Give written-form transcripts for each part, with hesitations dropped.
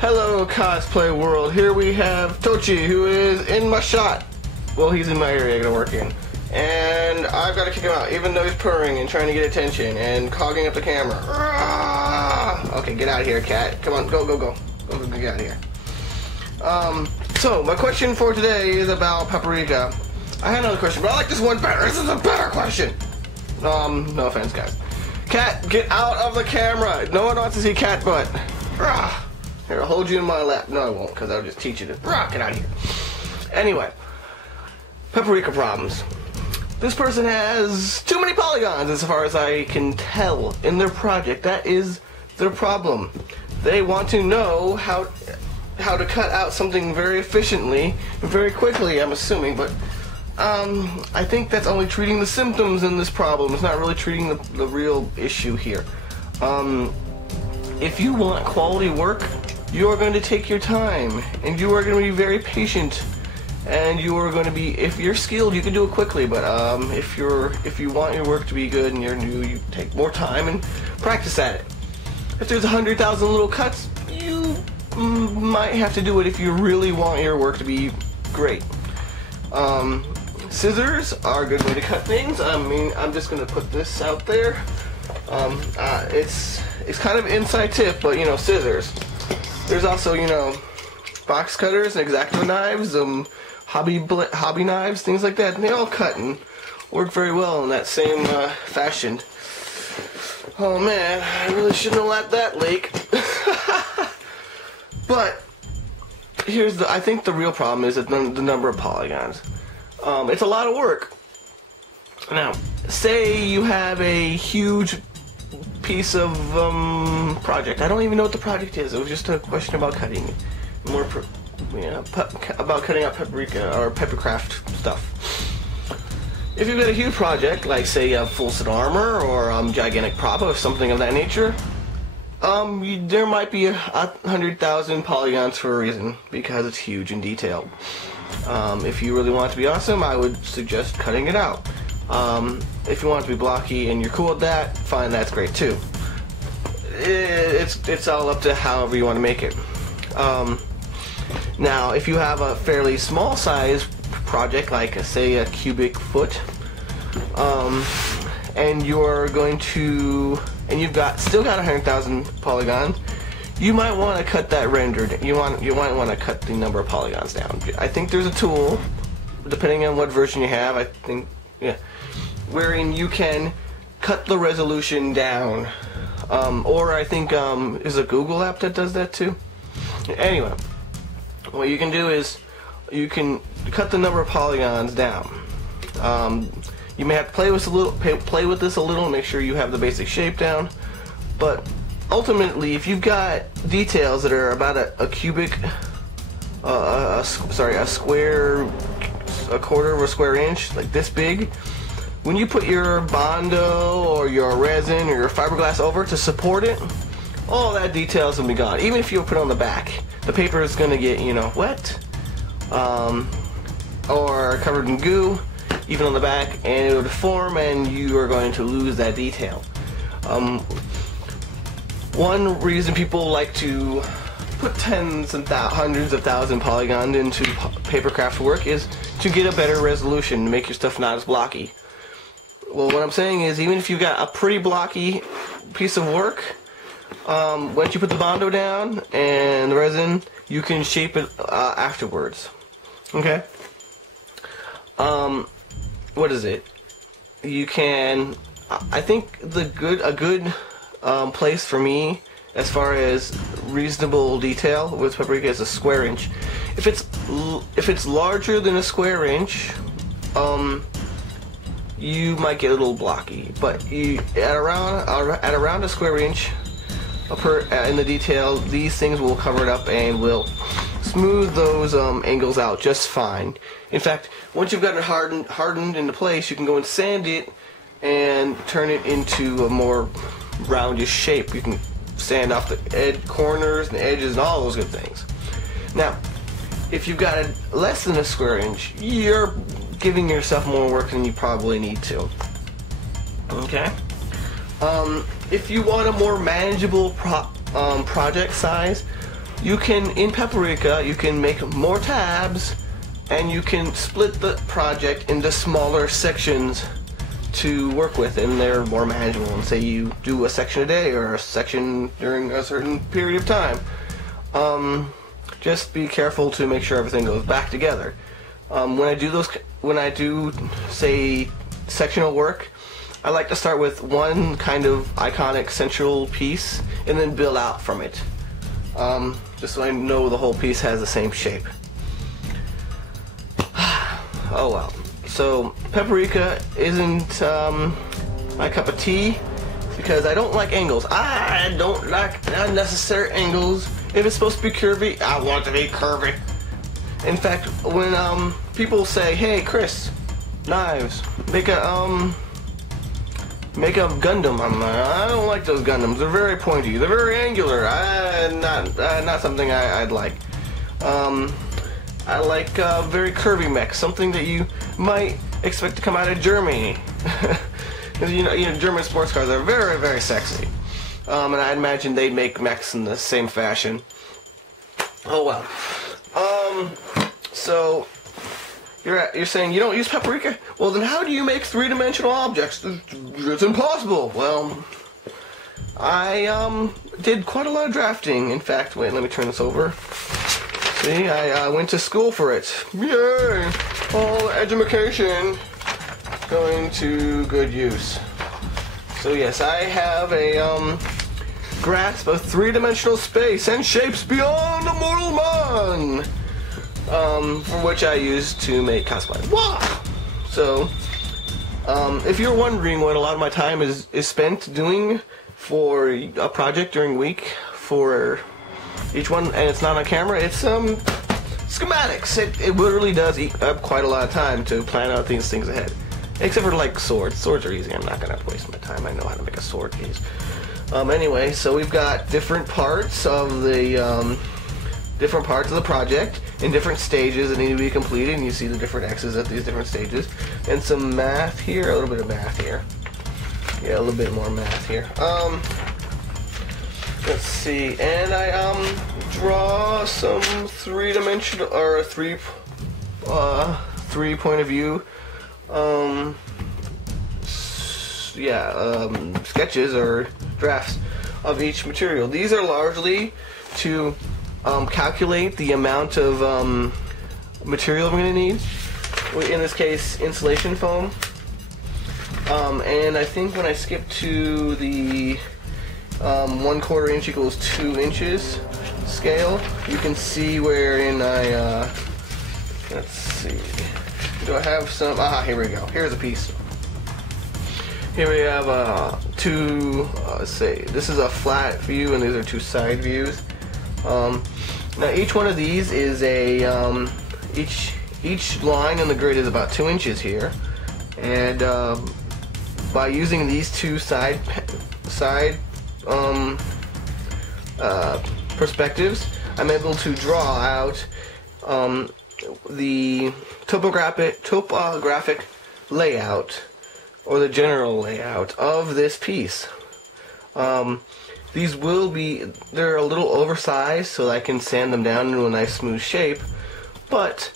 Hello cosplay world, here we have Tochi, who is in my shot. Well, he's in my area to work in. And I've got to kick him out, even though he's purring and trying to get attention and cogging up the camera. Okay, get out of here, cat. Come on, go. Go, get out of here. So, my question for today is about Paprika. I had another question, but I like this one better. This is a better question. No offense, guys. Cat, get out of the camera. No one wants to see cat butt. Here, I'll hold you in my lap. No, I won't, because I'll just teach you to get out of here. Anyway, Paprika problems. This person has too many polygons, as far as I can tell, in their project. That is their problem. They want to know how to cut out something very efficiently, very quickly, I'm assuming, but I think that's only treating the symptoms in this problem. It's not really treating the real issue here. If you want quality work, you are going to take your time, and you are going to be very patient, and you are going to be, if you're skilled, you can do it quickly, but if you want your work to be good and you're new, you take more time and practice at it. If there's 100,000 little cuts, you might have to do it if you really want your work to be great. Scissors are a good way to cut things. I mean, I'm just going to put this out there. It's kind of inside tip, but scissors. There's also, box cutters and X-Acto knives, hobby knives, things like that. And they all cut and work very well in that same fashion. Oh man, I really shouldn't have let that leak. But I think the real problem is the number of polygons. It's a lot of work. Now, say you have a huge piece of project. I don't even know what the project is. It was just a question about cutting it. About cutting out paprika or peppercraft stuff. If you've got a huge project, like say a full set armor or gigantic prop or something of that nature, there might be 100,000 polygons for a reason, because it's huge and detailed. If you really want it to be awesome, I would suggest cutting it out. If you want it to be blocky and you're cool with that, fine, that's great too. It's all up to however you want to make it. Now, if you have a fairly small size project, like say a cubic foot, and you've still got 100,000 polygons, you might want to cut that rendered. You might want to cut the number of polygons down. I think there's a tool, depending on what version you have. I think, wherein you can cut the resolution down, or I think is a Google app that does that too. Anyway, what you can do is you can cut the number of polygons down. You may have to play with this a little, make sure you have the basic shape down. But ultimately, if you've got details that are about a cubic, a quarter of a square inch, like this big, when you put your Bondo or your resin or your fiberglass over to support it, all that details will be gone. Even if you put it on the back, the paper is going to get, wet, or covered in goo, even on the back, and it will deform, and you are going to lose that detail. One reason people like to put tens and hundreds of thousand polygons into papercraft work is to get a better resolution, to make your stuff not as blocky. Well, what I'm saying is, even if you've got a pretty blocky piece of work, once you put the Bondo down and the resin, you can shape it afterwards. Okay? What is it? You can, I think a good place for me as far as reasonable detail with paprika is a square inch. If it's larger than a square inch, you might get a little blocky, but at around a square inch in the detail, these things will cover it up and will smooth those angles out just fine. In fact, once you've got it hardened into place, you can go and sand it and turn it into a more roundish shape. You can sand off the corners and edges and all those good things. Now, if you've got less than a square inch, you're giving yourself more work than you probably need to. Okay? If you want a more manageable project size, you can, in Paprika, you can make more tabs, and you can split the project into smaller sections to work with, and they're more manageable. And say you do a section a day or a section during a certain period of time. Just be careful to make sure everything goes back together. When I do say sectional work, I like to start with one kind of iconic central piece and then build out from it. Just so I know the whole piece has the same shape. Oh well. So Paprika isn't my cup of tea because I don't like angles. I don't like unnecessary angles. If it's supposed to be curvy, I want it to be curvy. In fact, when people say, "Hey, Chris, knives, make a Gundam," I'm like, I don't like those Gundams. They're very pointy. They're very angular. Not something I'd like. I like very curvy mechs, something that you might expect to come out of Germany. you know, German sports cars are very, very sexy. And I imagine they'd make mechs in the same fashion. Oh well. So you're saying you don't use Paprika? Well, then how do you make three-dimensional objects? It's impossible. Well, I did quite a lot of drafting. In fact, wait, let me turn this over. See, I went to school for it. Yay! All education going to good use. So yes, I have a grasp of three-dimensional space and shapes beyond a mortal man, for which I use to make cosplay. Wow! So, if you're wondering what a lot of my time is spent doing for a project during week for each one, and it's not on camera, it's schematics. It literally does eat up quite a lot of time to plan out these things ahead. Except for like swords. Swords are easy. I'm not gonna waste my time. I know how to make a sword case. Anyway, so we've got different parts of the project in different stages that need to be completed, and you see the different X's at these different stages, and some math here, a little bit of math here. Yeah, a little bit more math here. Let's see, and I draw some three-dimensional or three point of view sketches or drafts of each material. These are largely to calculate the amount of material I'm going to need. In this case, insulation foam. And I think when I skip to the 1/4 inch equals 2 inches scale, you can see wherein I let's see. Do I have some? Here we go. Here's a piece. Here we have let's say this is a flat view and these are two side views. Now each one of these is a each line in the grid is about 2 inches here, and by using these two side perspectives, I'm able to draw out the topographic layout, or the general layout of this piece. These they're a little oversized, so I can sand them down into a nice smooth shape, but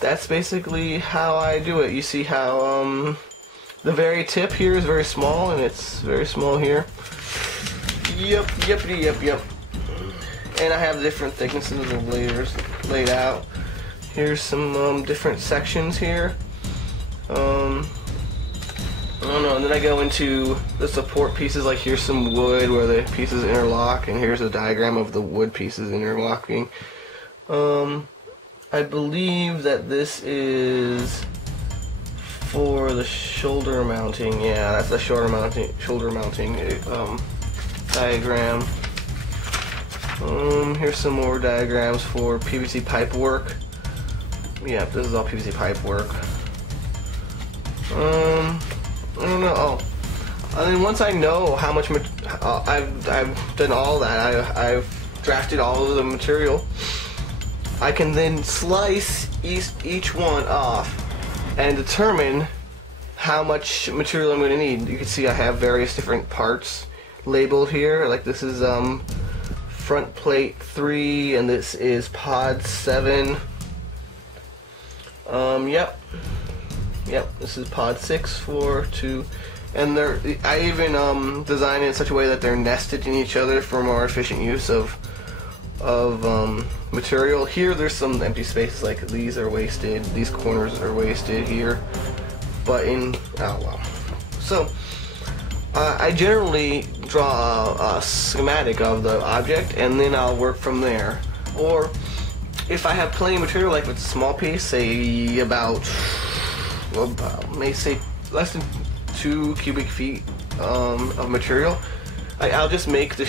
that's basically how I do it. You see how the very tip here is very small, and it's very small here. Yep. And I have different thicknesses of the layers laid out. Here's some different sections here. I don't know, and then I go into the support pieces, like here's some wood where the pieces interlock, and here's a diagram of the wood pieces interlocking. I believe that this is for the shoulder mounting. Yeah, that's the shoulder mounting diagram. Here's some more diagrams for PVC pipe work. Yeah, this is all PVC pipe work. I don't know. Oh, and then once I know how much I've done all that, I've drafted all of the material, I can then slice each one off and determine how much material I'm going to need. You can see I have various different parts labeled here. Like this is front plate 3, and this is pod 7. Yep, this is pod 6, 4, 2, and I even designed it in such a way that they're nested in each other for more efficient use of material. Here there's some empty spaces, like these are wasted, these corners are wasted here, but so I generally draw a schematic of the object and then I'll work from there. Or if I have plenty of material, like with a small piece, say about may say less than 2 cubic feet of material, I'll just make the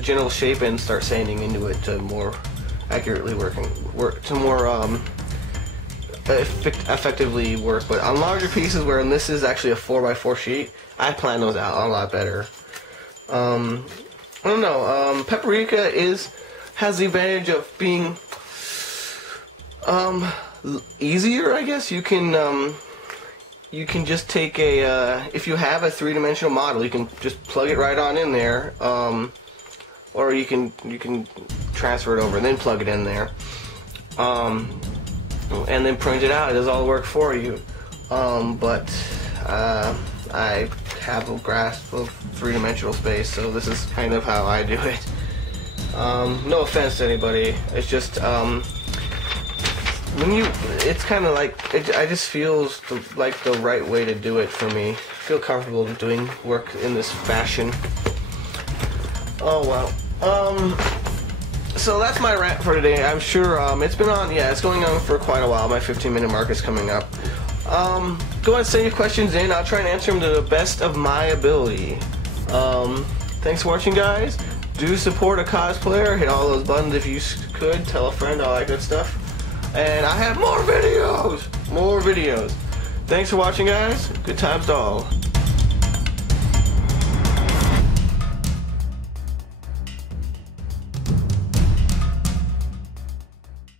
general shape and start sanding into it to more accurately effectively work. But on larger pieces, where this is actually a 4x4 sheet, I plan those out a lot better. I don't know. Paprika has the advantage of being easier, I guess. You can just take if you have a 3-dimensional model, you can just plug it right on in there, or you can transfer it over and then plug it in there, and then print it out. It does all the work for you. But I have a grasp of 3-dimensional space, so this is kind of how I do it. No offense to anybody. It's just it's kind of like I just feels like the right way to do it for me. I feel comfortable doing work in this fashion. Oh well. So that's my rant for today. I'm sure it's been on. Yeah, it's going on for quite a while. My 15-minute mark is coming up. Go ahead and send your questions in. I'll try and answer them to the best of my ability. Thanks for watching, guys. Do support a cosplayer. Hit all those buttons if you could. Tell a friend, all that good stuff. And I have more videos! More videos. Thanks for watching, guys. Good times to all.